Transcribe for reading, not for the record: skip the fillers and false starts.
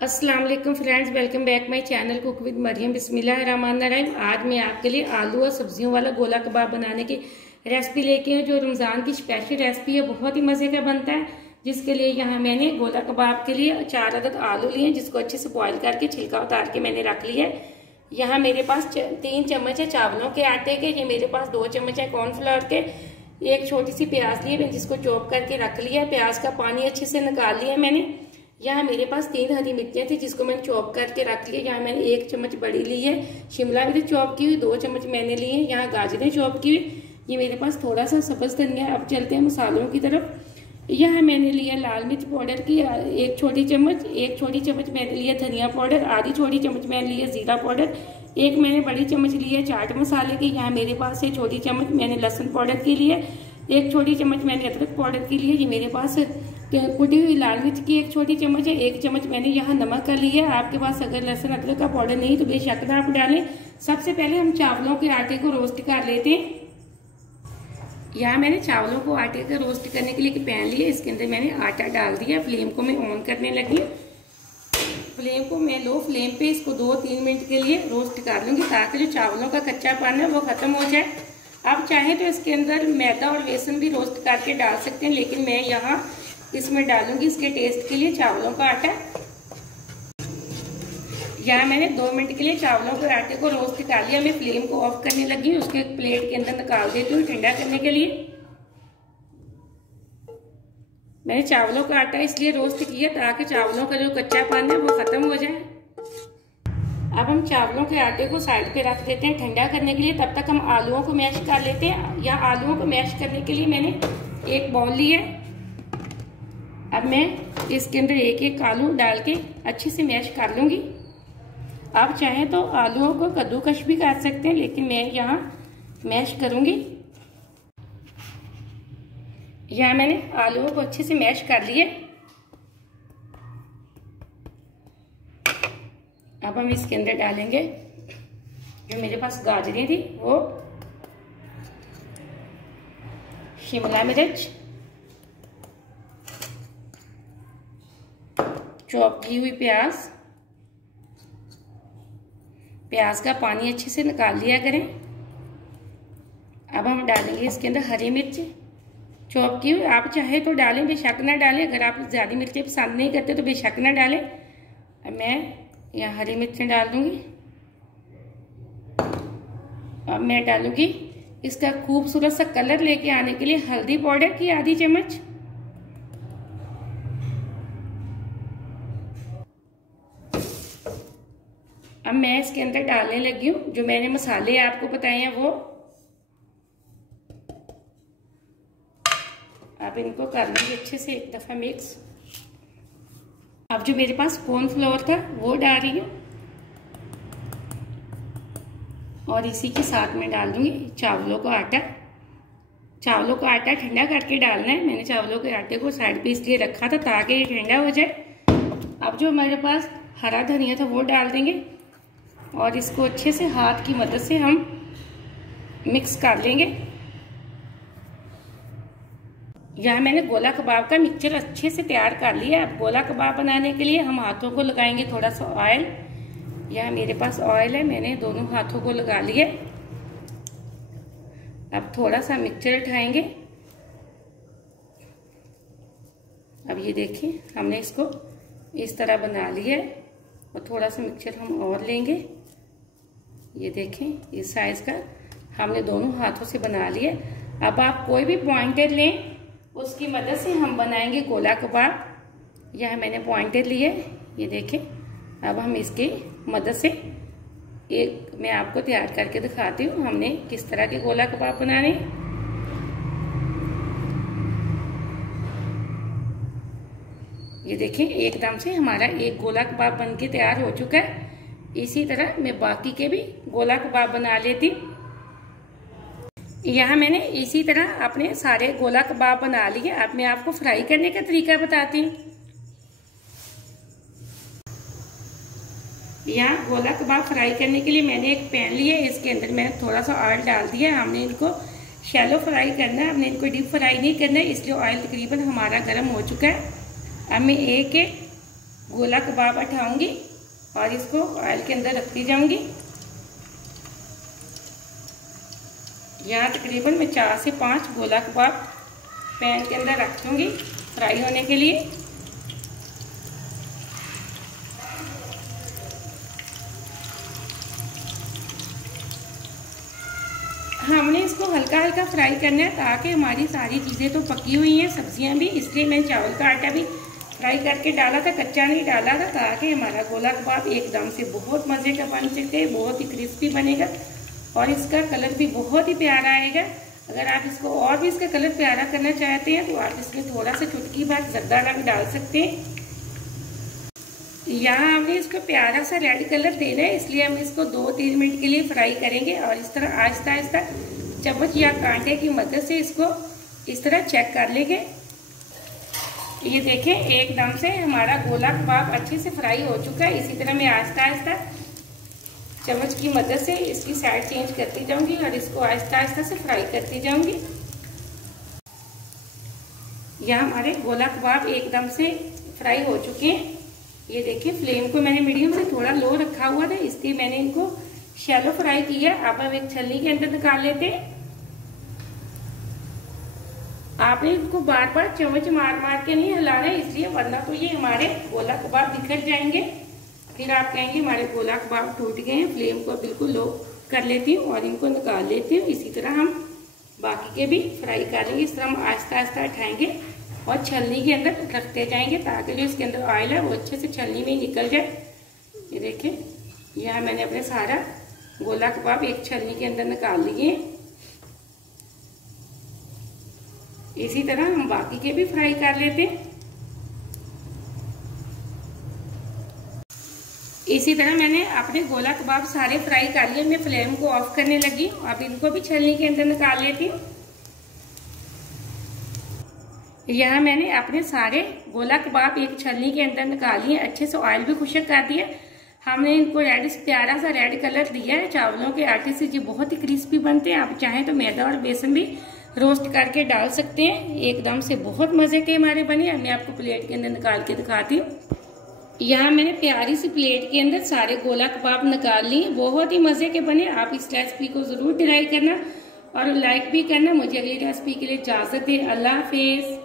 अस्सलाम वालेकुम friends, welcome back my channel cook with Mariam. बिस्मिल्लाहिर्रहमानिर्रहीम। आज मैं आपके लिए आलू और सब्जियों वाला गोला कबाब बनाने की रेसिपी लेके हूँ, जो रमज़ान की स्पेशल रेसिपी है। बहुत ही मज़े का बनता है। जिसके लिए यहाँ मैंने गोला कबाब के लिए 4 अदद आलू लिए, जिसको अच्छे से बॉईल करके छिलका उतार के मैंने रख लिया है। यहाँ मेरे पास 3 चम्मच है चावलों के आटे के, ये मेरे पास 2 चम्मच है कॉर्नफ्लोर के। एक छोटी सी प्याज ली है, जिसको चॉप करके रख लिया है। प्याज का पानी अच्छे से निकाल लिया मैंने। यहाँ मेरे पास 3 हरी मिर्चियाँ थी, जिसको मैंने चॉप करके रख लिया। यहाँ मैंने 1 चम्मच बड़ी ली है। शिमला मिर्च चॉप की हुई 2 चम्मच मैंने ली है। यहाँ गाजरें चॉप की हुई। ये मेरे पास थोड़ा सा सब्ज़ धनिया है। अब चलते हैं मसालों की तरफ। यहाँ मैंने लिया लाल मिर्च पाउडर की 1 छोटी चम्मच। 1 छोटी चम्मच मैंने लिया धनिया पाउडर। आधी छोटी चम्मच मैंने लिया जीरा पाउडर। 1 मैंने बड़ी चम्मच लिया चाट मसाले की। यहाँ मेरे पास है छोटी चम्मच मैंने लहसुन पाउडर की लिए। 1 छोटी चम्मच मैंने अदरक पाउडर की लिए। ये मेरे पास कुटी हुई लाल मिर्च की 1 छोटी चम्मच है। 1 चम्मच मैंने यहाँ नमक का लिया है। आपके पास अगर लहसुन अदरक का पाउडर नहीं तो बेशक आप डालें। सबसे पहले हम चावलों के आटे को रोस्ट कर लेते हैं। यहाँ मैंने चावलों को आटे का रोस्ट करने के लिए एक पैन लिया, इसके अंदर मैंने आटा डाल दिया। फ्लेम को मैं ऑन करने लगी। फ्लेम को मैं लो फ्लेम पे इसको 2-3 मिनट के लिए रोस्ट कर लूँगी, ताकि जो चावलों का कच्चापन है वो खत्म हो जाए। आप चाहें तो इसके अंदर मैदा और बेसन भी रोस्ट करके डाल सकते हैं, लेकिन मैं यहाँ इसमें डालूंगी इसके टेस्ट के लिए चावलों का आटा। यहाँ मैंने 2 मिनट के लिए चावलों के आटे को रोस्ट कर लिया। मैं फ्लेम को ऑफ करने लगी, उसके प्लेट के अंदर निकाल देती हूँ ठंडा करने के लिए। मैंने चावलों का आटा इसलिए रोस्ट किया ताकि चावलों का जो कच्चापन है वो खत्म हो जाए। अब हम चावलों के आटे को साइड पे रख देते हैं ठंडा करने के लिए। तब तक हम आलूओं को मैश कर लेते हैं। यहाँ आलूओं को मैश करने के लिए मैंने एक बाउल लिया। अब मैं इसके अंदर एक आलू डाल के अच्छे से मैश कर लूँगी। आप चाहें तो आलूओं को कद्दूकश भी कर सकते हैं, लेकिन मैं यहाँ मैश करूँगी। यहाँ मैंने आलूओं को अच्छे से मैश कर लिए। अब हम इसके अंदर डालेंगे जो मेरे पास गाजरें थी, वो शिमला मिर्च, चॉप की हुई प्याज का पानी अच्छे से निकाल लिया करें। अब हम डालेंगे इसके अंदर हरी मिर्च चॉप की हुई। आप चाहे तो डालें, बेशक ना डालें। अगर आप ज़्यादा मिर्चें पसंद नहीं करते तो बेशक ना डालें। अब मैं यहाँ हरी मिर्चें डाल दूँगी। अब मैं डालूँगी इसका खूबसूरत सा कलर लेके आने के लिए हल्दी पाउडर की आधी चम्मच। अब मैं इसके अंदर डालने लगी हूँ जो मैंने मसाले आपको बताए हैं वो। अब इनको कर लेंगे अच्छे से एक दफ़ा मिक्स। अब जो मेरे पास कॉर्नफ्लोर था वो डाल रही हूँ, और इसी के साथ में डाल दूंगी चावलों का आटा। चावलों का आटा ठंडा करके डालना है। मैंने चावलों के आटे को साइड पे इसलिए रखा था ताकि ये ठंडा हो जाए। अब जो हमारे पास हरा धनिया था वो डाल देंगे, और इसको अच्छे से हाथ की मदद से हम मिक्स कर लेंगे। यहाँ मैंने गोला कबाब का मिक्सचर अच्छे से तैयार कर लिया। अब गोला कबाब बनाने के लिए हम हाथों को लगाएंगे थोड़ा सा ऑयल। यहाँ मेरे पास ऑयल है, मैंने दोनों हाथों को लगा लिया। अब थोड़ा सा मिक्सचर उठाएंगे। अब ये देखिए हमने इसको इस तरह बना लिया है, और थोड़ा सा मिक्सचर हम और लेंगे। ये देखें इस साइज का हमने दोनों हाथों से बना लिया। अब आप कोई भी पॉइंटर लें, उसकी मदद से हम बनाएंगे गोला कबाब। यह मैंने पॉइंटर लिए, ये देखें। अब हम इसकी मदद से एक मैं आपको तैयार करके दिखाती हूँ हमने किस तरह के गोला कबाब बनाने। ये देखिए एकदम से हमारा एक गोला कबाब बन के तैयार हो चुका है। इसी तरह मैं बाकी के भी गोला कबाब बना लेती। यहाँ मैंने इसी तरह अपने सारे गोला कबाब बना लिए। अब मैं आपको फ्राई करने का तरीका बताती हूँ। यहाँ गोला कबाब फ्राई करने के लिए मैंने एक पैन लिया, इसके अंदर मैंने थोड़ा सा ऑयल डाल दिया। हमने इनको शैलो फ्राई करना है, हमने इनको डीप फ्राई नहीं करना है, इसलिए ऑयल तकरीबन हमारा गर्म हो चुका है। अब मैं एक एक गोला कबाब उठाऊंगी और इसको ऑयल के अंदर रखती जाऊंगी। यहाँ तकरीबन मैं 4 से 5 गोला कबाब पैन के अंदर रख दूंगी फ्राई होने के लिए। हमने इसको हल्का हल्का फ्राई करना है ताकि हमारी सारी चीज़ें तो पकी हुई हैं, सब्जियां भी, इसलिए मैंने चावल का आटा भी फ्राई करके डाला था, कच्चा नहीं डाला था, ताकि हमारा गोला कबाब एकदम से बहुत मज़े का बन सके, बहुत ही क्रिस्पी बनेगा और इसका कलर भी बहुत ही प्यारा आएगा। अगर आप इसको और भी इसका कलर प्यारा करना चाहते हैं तो आप इसमें थोड़ा सा चुटकी भर जर्दा भी डाल सकते हैं। यहाँ हमने इसको प्यारा सा रेड कलर देना है, इसलिए हम इसको 2-3 मिनट के लिए फ्राई करेंगे और इस तरह आहिस्ता आहिस्ता चम्मच या कांटे की मदद से इसको इस तरह चेक कर लेंगे। ये देखें एकदम से हमारा गोला कबाब अच्छे से फ्राई हो चुका है। इसी तरह मैं आहिस्ता आहिस्ता चम्मच की मदद से इसकी साइड चेंज करती जाऊंगी और इसको आहिस्ता आहिस्ता से फ्राई करती जाऊंगी। यहाँ हमारे गोला कबाब एकदम से फ्राई हो चुके हैं। ये देखिए फ्लेम को मैंने मीडियम से थोड़ा लो रखा हुआ था, इसलिए मैंने इनको शैलो फ्राई किया। अब हम एक छलनी के अंदर निकाल लेते हैं। आपने इसको बार बार चम्मच मार मार के नहीं हिलाना है, इसलिए वरना तो ये हमारे गोला कबाब बिखर जाएंगे, फिर आप कहेंगे हमारे गोला कबाब टूट गए हैं। फ्लेम को बिल्कुल लो कर लेती हूँ और इनको निकाल लेती हूँ। इसी तरह हम बाकी के भी फ्राई कर लेंगे। इस तरह हम आहिस्ता आहिस्ता उठाएंगे और छलनी के अंदर रखते जाएंगे ताकि जो इसके अंदर ऑयल है वो अच्छे से छलनी में निकल जाए। ये देखिए यहाँ मैंने अपने सारा गोला कबाब एक छलनी के अंदर निकाल लिए। इसी तरह हम बाकी के भी फ्राई कर लेते हैं। इसी तरह मैंने अपने गोला कबाब सारे फ्राई कर लिए। मैं फ्लेम को ऑफ करने लगी, अब इनको भी छलनी के अंदर निकाल लेती हूँ। यहाँ मैंने अपने सारे गोला कबाब एक छलनी के अंदर निकाल लिए, अच्छे से ऑयल भी खुशक कर दिया। हमने इनको रेड प्यारा सा रेड कलर दिया है चावलों के आटे से, जो बहुत ही क्रिस्पी बनते हैं। आप चाहें तो मैदा और बेसन भी रोस्ट करके डाल सकते हैं। एकदम से बहुत मजे के हमारे बने। मैं आपको प्लेट के अंदर निकाल के दिखाती हूँ। यहाँ मैंने प्यारी सी प्लेट के अंदर सारे गोला कबाब निकाल लिए, बहुत ही मजे के बने। आप इस रेसिपी को जरूर ट्राई करना और लाइक भी करना। मुझे अगली रेसिपी के लिए इजाजत है। अल्लाह हाफिज।